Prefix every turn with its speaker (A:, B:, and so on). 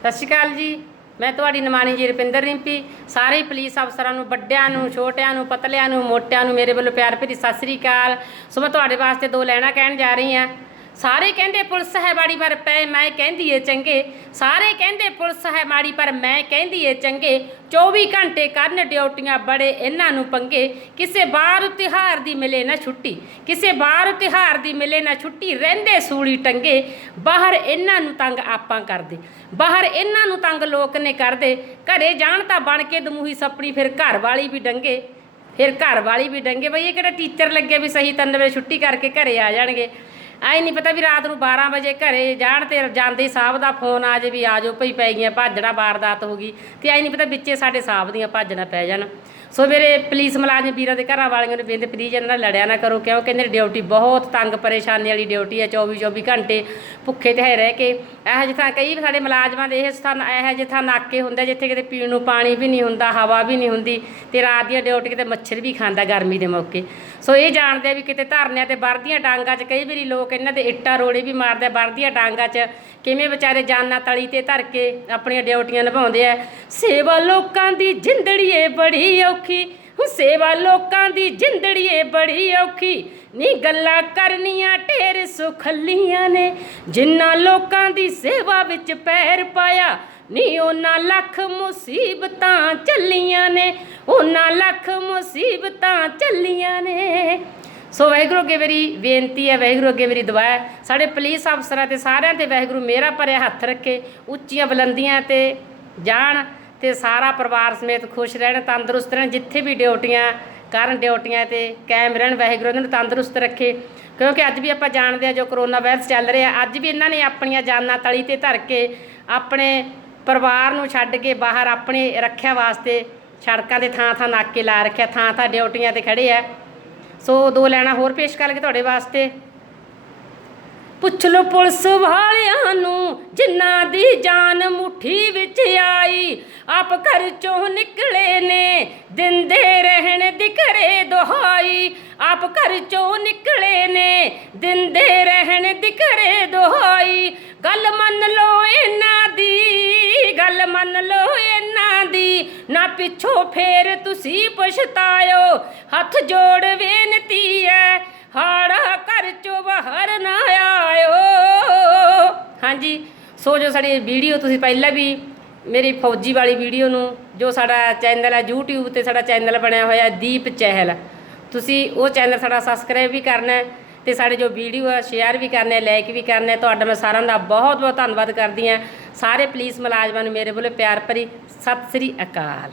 A: ਸਤਿ ਸ਼੍ਰੀ ਅਕਾਲ ਜੀ। ਮੈਂ ਤੁਹਾਡੀ ਨਿਮਾਣੀ ਜੀ ਰੁਪਿੰਦਰ ਰਿੰਪੀ। ਸਾਰੇ ਪੁਲਿਸ ਅਫਸਰਾਂ ਨੂੰ, ਵੱਡਿਆਂ ਨੂੰ, ਛੋਟਿਆਂ ਨੂੰ, ਪਤਲਿਆਂ ਨੂੰ, ਮੋਟਿਆਂ ਨੂੰ ਮੇਰੇ ਵੱਲੋਂ ਪਿਆਰ ਭਰੀ ਸਤਿ ਸ਼੍ਰੀ ਅਕਾਲ। ਸੋ ਮੈਂ ਤੁਹਾਡੇ ਵਾਸਤੇ ਦੋ ਲੈਣਾ ਕਹਿਣ ਜਾ ਰਹੀ ਹਾਂ। ਸਾਰੇ ਕਹਿੰਦੇ ਪੁਲਿਸ ਹੈ ਮਾੜੀ ਪਰ ਪੈ, ਮੈਂ ਕਹਿੰਦੀ ਏ ਚੰਗੇ। ਸਾਰੇ ਕਹਿੰਦੇ ਪੁਲਿਸ ਹੈ ਮਾੜੀ ਪਰ ਮੈਂ ਕਹਿੰਦੀ ਏ ਚੰਗੇ। 24 ਘੰਟੇ ਕਰਨ ਡਿਊਟੀਆਂ ਬੜੇ ਇਹਨਾਂ ਨੂੰ ਪੰਗੇ। ਕਿਸੇ ਬਾਹਰ ਤਿਹਾਰ ਦੀ ਮਿਲੇ ਨਾ ਛੁੱਟੀ। ਕਿਸੇ ਬਾਹਰ ਤਿਹਾਰ ਦੀ ਮਿਲੇ ਨਾ ਛੁੱਟੀ। ਰਹਿੰਦੇ ਸੂਲੀ ਟੰਗੇ। ਬਾਹਰ ਇਹਨਾਂ ਨੂੰ ਤੰਗ ਆਪਾਂ ਕਰਦੇ। ਬਾਹਰ ਇਹਨਾਂ ਨੂੰ ਤੰਗ ਲੋਕ ਨੇ ਕਰਦੇ। ਘਰੇ ਜਾਣ ਤਾਂ ਬਣ ਕੇ ਦਮੂਹੀ ਸੱਪਣੀ, ਫਿਰ ਘਰ ਵਾਲੀ ਵੀ ਡੰਗੇ। ਫਿਰ ਘਰ ਵਾਲੀ ਵੀ ਡੰਗੇ। ਬਈ ਇਹ ਕਿਹੜਾ ਟੀਚਰ ਲੱਗੇ ਵੀ ਸਹੀ ਤਿੰਨ ਵਜੇ ਛੁੱਟੀ ਕਰਕੇ ਘਰੇ ਆ ਜਾਣਗੇ। ਐ ਨਹੀਂ ਪਤਾ ਵੀ ਰਾਤ ਨੂੰ 12 ਵਜੇ ਘਰੇ ਜਾਣ ਤੇ ਜਾਂਦੇ ਸਾਹਿਬ ਦਾ ਫੋਨ ਆ ਜੇ ਵੀ ਆ ਜਾਓ, ਭਈ ਪੈ ਗਈਆਂ, ਭਾਜੜਾ ਵਾਰਦਾਤ ਹੋ ਗਈ। ਤੇ ਐ ਨਹੀਂ ਪਤਾ ਵਿੱਚੇ ਸਾਡੇ ਸਾਹਿਬ ਦੀਆਂ ਭਾਜਣਾ ਪੈ ਜਾਣ। ਸੋ ਮੇਰੇ ਪੁਲਿਸ ਮੁਲਾਜ਼ਮ ਵੀਰਾਂ ਦੇ ਘਰਾਂ ਵਾਲਿਆਂ ਨੂੰ ਬੇਨਤੀ ਪਲੀਜ਼ ਇਹਨਾਂ ਨਾਲ ਲੜਿਆ ਨਾ ਕਰੋ ਕਿਉਂ ਕਹਿੰਦੇ ਡਿਊਟੀ ਬਹੁਤ ਤੰਗ ਪਰੇਸ਼ਾਨੀ ਵਾਲੀ ਡਿਊਟੀ ਹੈ 24 24 ਘੰਟੇ ਭੁੱਖੇ ਤੇ ਰਹਿ ਕੇ। ਇਹੋ ਜਿਹੇ ਥਾਂ, ਕਈ ਸਾਡੇ ਮੁਲਾਜ਼ਮਾਂ ਦੇ ਇਹ ਸਥਾਨ ਇਹੋ ਜਿਹੇ ਥਾਂ ਨਾਕੇ ਹੁੰਦੇ ਜਿੱਥੇ ਕਿਤੇ ਪੀਣ ਨੂੰ ਪਾਣੀ ਵੀ ਨਹੀਂ ਹੁੰਦਾ, ਹਵਾ ਵੀ ਨਹੀਂ ਹੁੰਦੀ, ਤੇ ਰਾਤ ਦੀਆਂ ਡਿਊਟੀ ਕਿਤੇ ਮੱਛਰ ਵੀ ਖਾਂਦਾ ਗਰਮੀ ਦੇ ਮੌਕੇ। ਸੋ ਇਹ ਜਾਣਦੇ ਆ ਵੀ ਕਿਤੇ ਧਰਨਿਆਂ ਤੇ ਵਰਦੀਆਂ ਡਾਂਗਾਂ 'ਚ ਕਈ ਵਾਰੀ ਲੋਕ ਇਹਨਾਂ ਦੇ ਇੱਟਾਂ ਰੋੜੇ ਵੀ ਮਾਰਦੇ ਆ ਵਰਦੀਆਂ ਡਾਂਗਾਂ 'ਚ। ਕਿਵੇਂ ਵਿਚਾਰੇ ਜਾਨਾਂ ਤਲੀ ਤੇ ਧਰ ਕੇ ਆਪਣੀਆਂ ਡਿਊਟੀਆਂ ਨਿਭਾਉਂਦੇ ਆ। ਸੇਵਾ ਲੋਕਾਂ ਦੀ ਜ਼ਿੰਦੜੀ ਬੜੀ ਔਖੀ। ਹੁ ਸੇਵਾ ਲੋਕਾਂ ਦੀ ਜ਼ਿੰਦੜੀ ਬੜੀ ਔਖੀ। ਨੀ ਗੱਲਾਂ ਕਰਨੀਆਂ, ਢੇਰ ਸੁਖੱਲੀਆਂ ਨੇ। ਜਿਨ੍ਹਾਂ ਲੋਕਾਂ ਦੀ ਸੇਵਾ ਵਿੱਚ ਪੈਰ ਪਾਇਆ, ਨੀ ਉਹਨਾਂ ਲੱਖ ਮੁਸੀਬਤਾਂ ਚੱਲੀਆਂ ਨੇ। ਉਹਨਾਂ ਲੱਖ ਮੁਸੀਬਤਾਂ ਚੱਲੀਆਂ ਨੇ। ਸੋ ਵਾਹਿਗੁਰੂ ਅੱਗੇ ਮੇਰੀ ਬੇਨਤੀ ਹੈ, ਵਾਹਿਗੁਰੂ ਅੱਗੇ ਮੇਰੀ ਦੁਆ ਹੈ। ਸਾਡੇ ਪੁਲਿਸ ਅਫਸਰਾਂ ਤੇ ਸਾਰਿਆਂ ਤੇ ਵਾਹਿਗੁਰੂ ਮੇਰਾ ਭਰਿਆ ਹੱਥ ਰੱਖੇ, ਉੱਚੀਆਂ ਬੁਲੰਦੀਆਂ ਤੇ ਜਾਣ ਤੇ ਸਾਰਾ ਪਰਿਵਾਰ ਸਮੇਤ ਖੁਸ਼ ਰਹਿਣ, ਤੰਦਰੁਸਤ ਰਹਿਣ, ਜਿੱਥੇ ਵੀ ਡਿਊਟੀਆਂ ਕਰਨ ਡਿਊਟੀਆਂ ਤੇ ਕਾਇਮ ਰਹਿਣ, ਵਾਹਿਗੁਰੂ ਇਹਨਾਂ ਨੂੰ ਤੰਦਰੁਸਤ ਰੱਖੇ। ਕਿਉਂਕਿ ਅੱਜ ਵੀ ਆਪਾਂ ਜਾਣਦੇ ਆ ਜੋ ਕਰੋਨਾ ਵਾਇਰਸ ਚੱਲ ਰਿਹਾ, ਅੱਜ ਵੀ ਇਹਨਾਂ ਨੇ ਆਪਣੀਆਂ ਜਾਨਾਂ ਤਲੀ ਤੇ ਧਰ ਕੇ ਆਪਣੇ ਪਰਿਵਾਰ ਨੂੰ ਛੱਡ ਕੇ ਬਾਹਰ ਆਪਣੇ ਰੱਖਿਆ ਵਾਸਤੇ ਸੜਕਾਂ ਦੇ ਥਾਂ ਥਾਂ ਨਾਕੇ ਲਾ ਰੱਖਿਆ ਥਾਂ ਥਾਂ ਡਿਊਟੀਆਂ ਤੇ ਖੜੇ ਆ। ਸੋ ਦੋ ਲੈਣਾ ਹੋਰ ਪੇਸ਼ ਕਰਕੇ ਤੁਹਾਡੇ ਵਾਸਤੇ। ਪੁੱਛ ਲੋ ਪੁਲਿਸ ਵਾਲਿਆਂ ਨੂੰ, ਜਿਨ੍ਹਾਂ ਦੀ ਜਾਨ ਮੁਠੀ ਵਿੱਚ ਆਈ। ਆਪ ਘਰ ਚੋਂ ਨਿਕਲੇ ਨੇ, ਦਿੰਦੇ ਰਹਿਣ ਦੀ ਘਰੇ ਦੁਹਾਈ। ਆਪ ਘਰ ਚੋਂ ਨਿਕਲੇ ਨੇ, ਦਿੰਦੇ ਰਹਿਣ ਦੀ ਘਰੇ ਦੁਹਾਈ। ਗੱਲ ਮੰਨ ਲੋ ਇਹਨਾਂ ਦੀ, ਗੱਲ ਮੰਨ ਲੋ ਨਾ ਪਿੱਛੋਂ ਫੇਰ ਤੁਸੀਂ ਪਛਤਾਇਓ। ਹੱਥ ਜੋੜ ਬੇਨਤੀ ਐ, ਹਾੜਾ ਘਰ ਚੋਂ ਬਾਹਰ ਨਾ ਆਇਓ। ਹਾਂਜੀ ਸੋ ਜੋ ਸਾਡੀ ਵੀਡੀਓ ਤੁਸੀਂ ਪਹਿਲਾਂ ਵੀ ਮੇਰੀ ਫੌਜੀ ਵਾਲੀ ਵੀਡੀਓ ਨੂੰ, ਜੋ ਸਾਡਾ ਚੈਨਲ ਹੈ YouTube ਤੇ ਸਾਡਾ ਚੈਨਲ ਬਣਿਆ ਹੋਇਆ ਦੀਪ ਚਹਿਲ। ਤੁਸੀਂ ਉਹ ਚੈਨਲ ਸਾਡਾ ਸਬਸਕ੍ਰਾਈਬ ਵੀ ਕਰਨਾ ਹੈ ਤੇ ਸਾਡੇ ਜੋ ਵੀਡੀਓ ਆ ਸ਼ੇਅਰ ਵੀ ਕਰਨਾ ਹੈ ਲਾਈਕ ਵੀ ਕਰਨਾ ਹੈ, ਤੁਹਾਡਾ ਮੈਂ ਸਾਰਿਆਂ ਦਾ ਬਹੁਤ ਬਹੁਤ ਧੰਨਵਾਦ ਕਰਦੀ ਹਾਂ। ਸਾਰੇ ਪੁਲਿਸ ਮੁਲਾਜ਼ਮਾਂ ਨੂੰ ਮੇਰੇ ਵੱਲੋਂ ਪਿਆਰ ਭਰੀ ਸਤਿ ਸ੍ਰੀ ਅਕਾਲ।